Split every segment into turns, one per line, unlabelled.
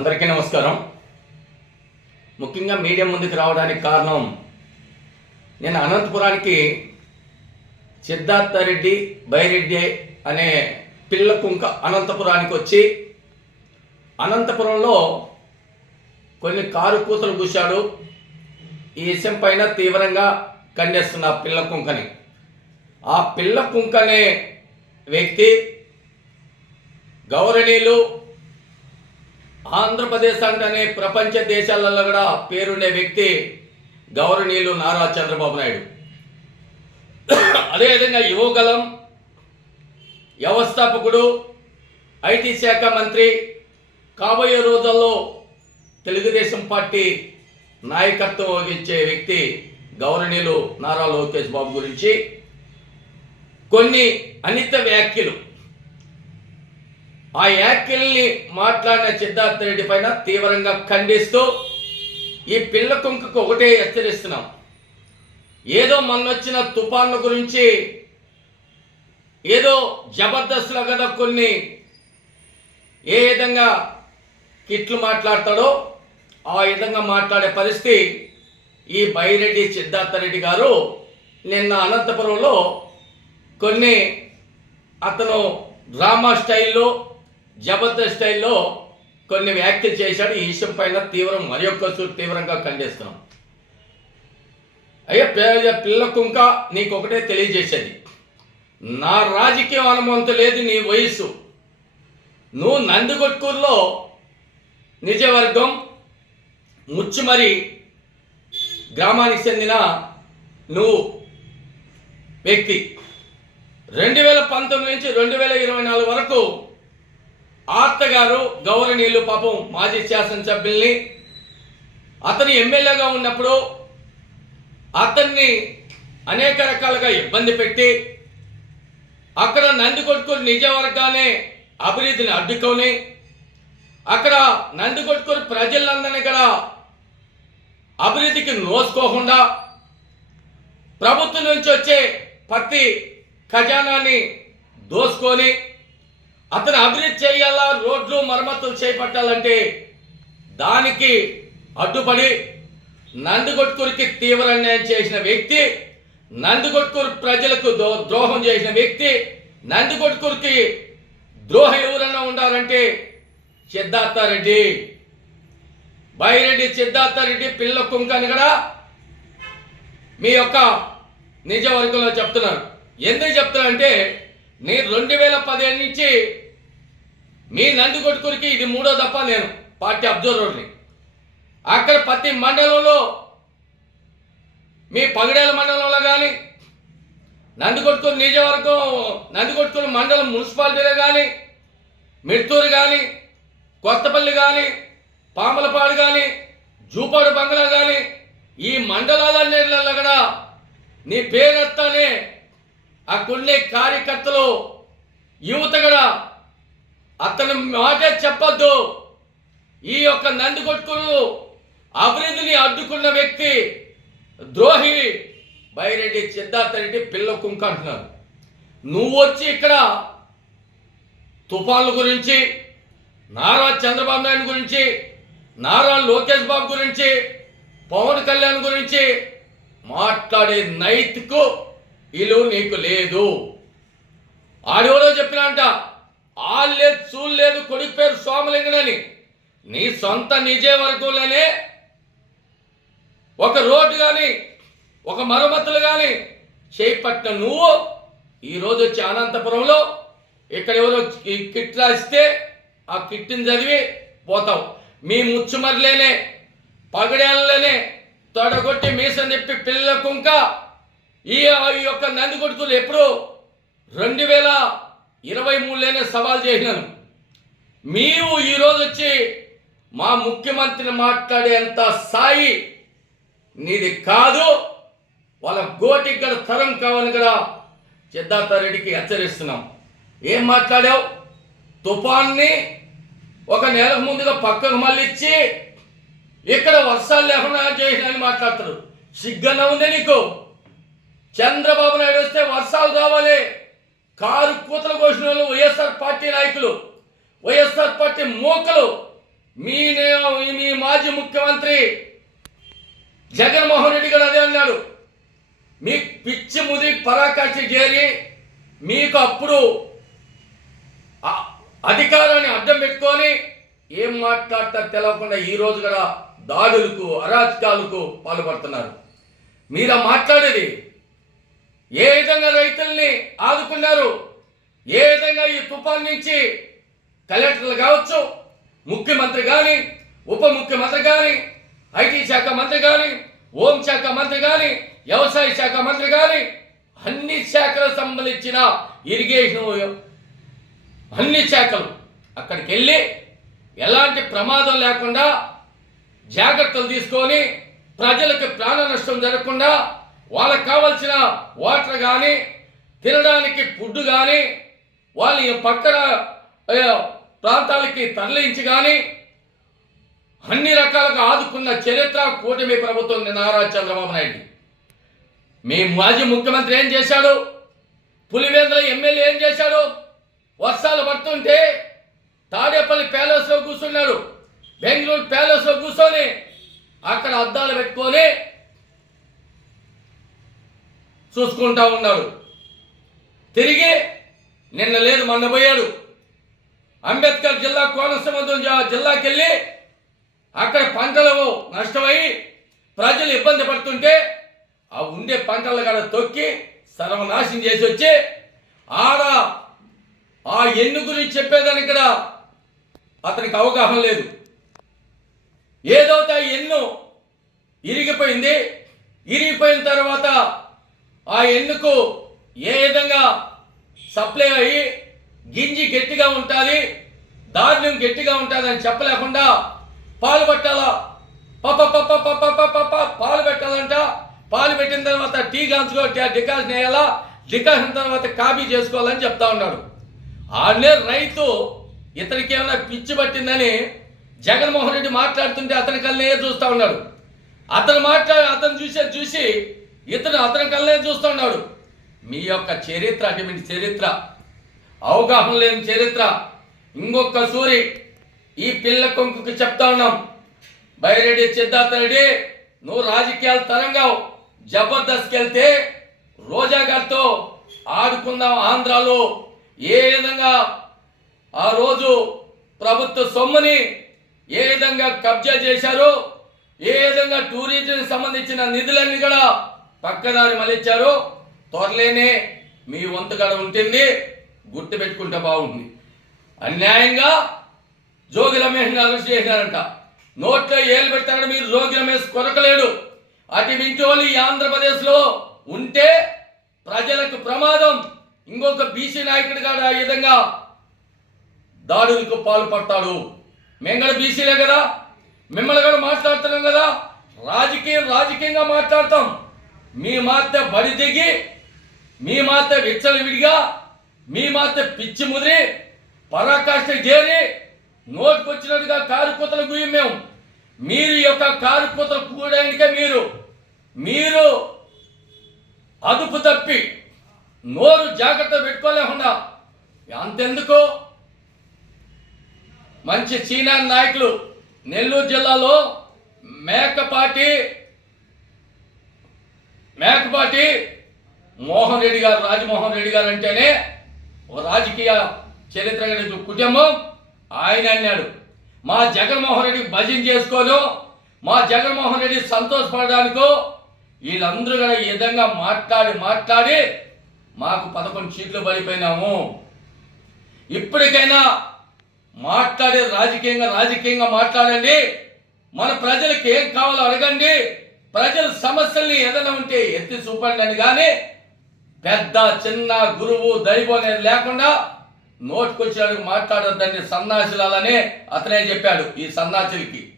అందరికీ నమస్కారం. ముఖ్యంగా మీడియా ముందుకు రావడానికి కారణం నేను అనంతపురానికి సిద్ధార్థ రెడ్డి బైరెడ్డి అనే పిల్ల కుంక అనంతపురానికి వచ్చి అనంతపురంలో కొన్ని కారు కూతలు కూశాడు ఈ విషయం పైన తీవ్రంగా ఖండిస్తున్న పిల్ల కుంకని. ఆ పిల్ల కుంక అనే వ్యక్తి గౌరవనీయులు ఆంధ్రప్రదేశ్ అంటేనే ప్రపంచ దేశాలలో కూడా పేరుండే వ్యక్తి గౌరవనీయులు నారా చంద్రబాబు నాయుడు. అదేవిధంగా యువగలం వ్యవస్థాపకుడు ఐటీ శాఖ మంత్రి కాబోయే రోజుల్లో తెలుగుదేశం పార్టీ నాయకత్వం వహించే వ్యక్తి గౌరవనీయులు నారా లోకేష్ బాబు గురించి కొన్ని అనిత వ్యాఖ్యలు. ఆ యాకిల్ని మాట్లాడిన సిద్ధార్థ రెడ్డి పైన తీవ్రంగా ఖండిస్తూ ఈ పిల్ల కుంకకు ఒకటే హెచ్చరిస్తున్నాం. ఏదో మొన్నొచ్చిన తుఫాన్ల గురించి ఏదో జబర్దస్త్లో కదా కొన్ని ఏ విధంగా కిట్లు మాట్లాడతాడో ఆ విధంగా మాట్లాడే పరిస్థితి ఈ బైరెడ్డి సిద్ధార్థ రెడ్డి గారు నిన్న అనంతపురంలో కొన్ని అతను డ్రామా స్టైల్లో జబర్దస్త్ స్టైల్లో కొన్ని వ్యాఖ్యలు చేశాడు. ఈ విషయం పైన తీవ్రం మరి ఒక్కసారి తీవ్రంగా ఖండిస్తున్నాం. అయ్యా పిల్ల కుంక నీకు ఒకటే తెలియజేసేది. నా రాజకీయ అనుభవంతో లేదు నీ వయస్సు. నువ్వు నందికొట్కూరులో నిజవర్గం ముచ్చుమరి గ్రామానికి చెందిన నువ్వు వ్యక్తి. రెండు వేల పంతొమ్మిది నుంచి రెండు వేల ఇరవై నాలుగు వరకు ఆర్తగారు గౌరవనీయులు పాపం మాజీ శాసనసభ్యుల్ని అతను ఎమ్మెల్యేగా ఉన్నప్పుడు అతన్ని అనేక రకాలుగా ఇబ్బంది పెట్టి అక్కడ నందికొట్కూరు నిజవర్గానే అభివృద్ధిని అడ్డుకొని అక్కడ నందికొట్కూరు ప్రజలందరినీ కూడా అభివృద్ధికి నోసుకోకుండా ప్రభుత్వం నుంచి వచ్చే ప్రతి ఖజానాన్ని దోసుకొని అతను అభివృద్ధి చేయాలా? రోడ్లు మరమ్మతులు చేపట్టాలంటే దానికి అడ్డుపడి నందికొట్కూరుకి తీవ్ర అన్యాయం చేసిన వ్యక్తి నందికొట్కూరు ప్రజలకు దో- ద్రోహం చేసిన వ్యక్తి నందికొట్కూరుకి ద్రోహ ఎవరన్నా ఉండాలంటే సిద్ధార్థారెడ్డి. బైరెడ్డి సిద్ధార్థారెడ్డి పిల్ల కుంకని కూడా మీ యొక్క నిజవర్గంలో చెప్తున్నారు. ఎందుకు చెప్తున్నారంటే మీరు రెండు వేల పదిహేను నుంచి మీ నందికొట్కూరికి ఇది మూడో తప్ప నేను పార్టీ అబ్జర్వర్ని. అక్కడ ప్రతి మండలంలో మీ పగడేల మండలంలో కానీ నందికొట్కూరు నియోజకవర్గం నందికొట్కూరు మండలం మున్సిపాలిటీలో కానీ మిర్తూరు కానీ కొత్తపల్లి కానీ పాములపాడు కానీ జూపాడు బంగ్లా కానీ ఈ మండలాలన్నిటిలో కూడా నీ పేరెత్తానే అక్కడుండే కార్యకర్తలు యువత కూడా అతని మాటే చెప్పొద్దు. ఈ యొక్క నందికొట్టుకును అభివృద్ధిని అడ్డుకున్న వ్యక్తి ద్రోహి బైరెడ్డి సిద్ధార్థ రెడ్డి పిల్ల కుంక అంటున్నారు. నువ్వు వచ్చి ఇక్కడ తుఫాన్ల గురించి నారా చంద్రబాబు నాయుడు గురించి నారా లోకేష్ బాబు గురించి పవన్ కళ్యాణ్ గురించి మాట్లాడే నైతికు ఇలువ నీకు లేదు. ఆడియోలో చెప్పినంట ఆల్లేదు చూడలేదు కొడుకు పేరు సోమలింగనని నీ సొంత నిజే వర్గంలోనే ఒక రోడ్డు కానీ ఒక మరమ్మతులు కానీ చేపట్టిన నువ్వు ఈరోజు వచ్చి అనంతపురంలో ఇక్కడ ఎవరో కిట్ రాస్తే ఆ కిట్ని చదివి పోతావు. మీ ముచ్చుమర్లేనే పగడేళ్ళనే తొడగొట్టి మీసం తిప్పి పిల్ల కుంక ఈ యొక్క నంది కొడుకులు ఎప్పుడు రెండు వేల ఇరవై మూడులోనే సవాల్ చేసినాను మేము ఈరోజు వచ్చి మా ముఖ్యమంత్రిని మాట్లాడేంత స్థాయి నీది కాదు వాళ్ళ గోటికి గల తరం కావాలని కూడా సిద్ధార్థ రెడ్డికి హెచ్చరిస్తున్నాం. ఏం మాట్లాడావు? తుఫాన్ని ఒక నెలకు ముందుగా పక్కకు మళ్ళిచ్చి ఇక్కడ వర్షాలు లేకుండా చేసినని మాట్లాడతారు సిగ్గన్న ఉంది నీకు. చంద్రబాబు నాయుడు వస్తే వర్షాలు కావాలి కారు కూతలు కోసిన వాళ్ళు వైఎస్ఆర్ పార్టీ నాయకులు వైఎస్ఆర్ పార్టీ మోకలు మీ మీ మాజీ ముఖ్యమంత్రి జగన్మోహన్ రెడ్డి గారు అదే అన్నాడు. మీ పిచ్చి ముది పరాకాష్ఠ చేరి మీకు అప్పుడు అధికారాన్ని అడ్డం పెట్టుకొని ఏం మాట్లాడతారు తెలవకుండా ఈ రోజు కూడా దాడులకు అరాచకాలకు పాల్పడుతున్నారు. మీరు మాట్లాడేది? ఏ విధంగా రైతుల్ని ఆదుకున్నారు? ఏ విధంగా ఈ తుఫాన్ నుంచి కలెక్టర్లు కావచ్చు ముఖ్యమంత్రి కానీ ఉప ముఖ్యమంత్రి కానీ ఐటీ శాఖ మంత్రి కానీ హోం శాఖ మంత్రి కానీ వ్యవసాయ శాఖ మంత్రి కానీ అన్ని శాఖలకు సంబంధించిన ఇరిగేషన్ అన్ని శాఖలు అక్కడికి వెళ్ళి ఎలాంటి ప్రమాదం లేకుండా జాగ్రత్తలు తీసుకొని ప్రజలకు ప్రాణ నష్టం జరగకుండా వాళ్ళకి కావాల్సిన వాటర్ కానీ తినడానికి ఫుడ్ కానీ వాళ్ళని పక్కన ప్రాంతాలకి తరలించి కానీ అన్ని రకాలుగా ఆదుకున్న చరిత్ర కూటమి ప్రభుత్వం నారా చంద్రబాబు నాయుడు. మీ మాజీ ముఖ్యమంత్రి ఏం చేశాడు? పులివేంద్ర ఎమ్మెల్యే ఏం చేశాడు? వర్షాలు పడుతుంటే తాడేపల్లి ప్యాలెస్లో కూర్చున్నాడు. బెంగళూరు ప్యాలెస్లో కూర్చొని అక్కడ అద్దాలు పెట్టుకొని చూసుకుంటా ఉన్నాడు తిరిగి నిన్న లేదు మొన్న పోయాడు. అంబేద్కర్ జిల్లా కోనసీమ జిల్లాకి వెళ్ళి అక్కడ పంటలు నష్టమై ప్రజలు ఇబ్బంది పడుతుంటే ఆ ఉండే పంటలు కూడా తొక్కి సర్వనాశం చేసి వచ్చి ఆడ ఆ ఎన్ను గురించి చెప్పేదానికి కూడా అతనికి అవగాహన లేదు. ఏదైతే ఆ ఎన్ను ఇరిగిపోయింది. ఇరిగిపోయిన తర్వాత ఆ ఎన్నుకు ఏ విధంగా సప్లై అయ్యి గింజి గట్టిగా ఉంటుంది ధాన్యం గట్టిగా ఉంటుంది అని చెప్పలేకుండా పాలు పట్టాలా? పప్ప పప్ప పప్ప పప్ప పప్ప పాలు పెట్టాలంట. పాలు పెట్టిన తర్వాత టీ గాంచుకో డికాషన్ వేయాలా డికాషన్ తర్వాత కాపీ చేసుకోవాలని చెప్తా ఉన్నాడు. ఆడనే రైతు ఇతనికి ఏమైనా పిచ్చి పట్టిందని జగన్మోహన్ రెడ్డి మాట్లాడుతుంటే అతని కళ్ళనే చూస్తూ ఉన్నాడు. అతను మాట్లాడి అతను చూసే చూసి ఇతను అతని కళ్ళే చూస్తున్నాడు మీ యొక్క చరిత్ర అటువంటి చరిత్ర అవగాహన లేని చరిత్ర. ఇంకొక సూరి ఈ పిల్ల కొంకుకి చెప్తా ఉన్నాం. బైరెడ్డి సిద్ధార్థ రెడ్డి నువ్వు రాజకీయాలు తరంగావు. జబర్దస్త్కి వెళ్తే రోజా గారితో ఆడుకుందాం ఆంధ్రాలో. ఏ విధంగా ఆ రోజు ప్రభుత్వ సొమ్ముని ఏ విధంగా కబ్జా చేశారు? ఏ విధంగా టూరిజం సంబంధించిన నిధులన్నీ కూడా పక్కదారి మళ్ళిచ్చారు. త్వరలేనే మీ వంతు కూడా ఉంటుంది. గుర్తు పెట్టుకుంటే బాగుంటుంది. అన్యాయంగా జోగి రమేష్ని అరెస్ట్ చేశారంట. నోట్లో ఏలు పెట్టారని మీరు జోగి రమేష్ కొరకలేడు. అటు మించి వాళ్ళు ఈ ఆంధ్రప్రదేశ్లో ఉంటే ప్రజలకు ప్రమాదం. ఇంకొక బీసీ నాయకుడు కాదు ఆ విధంగా దాడులకు పాల్పడతాడు మేము కూడా బీసీలే కదా. మిమ్మల్ని కూడా మాట్లాడుతున్నాం కదా. రాజకీయం రాజకీయంగా మాట్లాడతాం. మీ మాత బడి దిగి మీ మాత విచ్చలవిడిగా మీ మాత పిచ్చి ముదిరి పరాకాష్ట చేరి నోటికొచ్చినట్టుగా కారు కూతలు గుయ్యం మేము. మీరు ఈ యొక్క కారుకూతలు కూడానికే మీరు మీరు అదుపు తప్పి నోరు జాగ్రత్త పెట్టుకోలేకుండా అంతెందుకు? మంచి చీనా నాయకులు నెల్లూరు జిల్లాలో మేకపాటి మేకపాటి మోహన్ రెడ్డి గారు రాజమోహన్ రెడ్డి గారు అంటేనే ఒక రాజకీయ చరిత్ర కలిగిన కుటుంబం ఆయన అన్నాడు. మా జగన్మోహన్ రెడ్డి భజన చేసుకోను మా జగన్మోహన్ రెడ్డి సంతోషపడడానికో వీళ్ళందరూ కూడా ఈ విధంగా మాట్లాడి మాట్లాడి మాకు పదకొండు సీట్లు పడిపోయినాము. ఇప్పటికైనా మాట్లాడే రాజకీయంగా రాజకీయంగా మాట్లాడండి. మన ప్రజలకు ఏం కావాలో అడగండి. ప్రజల సమస్యల్ని ఏదైనా ఉంటే ఎత్తి చూపండి అని కానీ పెద్ద చిన్న గురువు దైవం అనేది లేకుండా నోటుకొచ్చినట్టు మాట్లాడొద్దని సన్నాసులని అతనే చెప్పాడు ఈ సన్నాసులకి.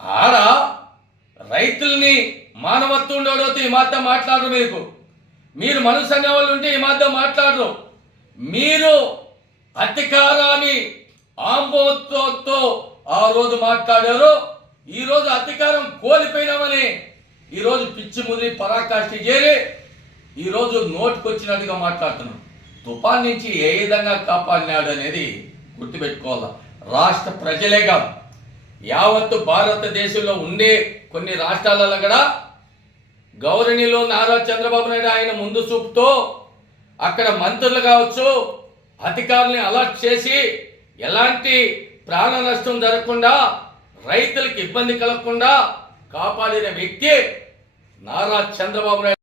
ఆడ రైతుల్ని మానవత్వం ఉండేవాడితో ఈ మాత్రం మాట్లాడరు మీకు. మీరు మనసు అనే వాళ్ళు ఉంటే ఈ మాత్రం మాట్లాడరు. మీరు అధికారాన్ని ఆంబోత్వంతో ఆ రోజు మాట్లాడారు. ఈరోజు అధికారం కోల్పోయినామని ఈరోజు పిచ్చి ముదిరి పరాకాష్ఠ చేరి ఈరోజు నోటికొచ్చినట్టుగా మాట్లాడుతున్నాం. తుఫాన్ నుంచి ఏ విధంగా కాపాడినాడు అనేది గుర్తుపెట్టుకోవాలి? రాష్ట్ర ప్రజలే కాదు. యావత్తు భారతదేశంలో ఉండే కొన్ని రాష్ట్రాలలో కూడా గౌరణిలో నారా చంద్రబాబు నాయుడు ఆయన ముందు చూపుతో అక్కడ మంత్రులు కావచ్చు అధికారుల్ని అలర్ట్ చేసి ఎలాంటి ప్రాణ నష్టం జరగకుండా రైతులకు ఇబ్బంది కలగకుండా కాపాడిన వ్యక్తి నారా చంద్రబాబు నాయుడు.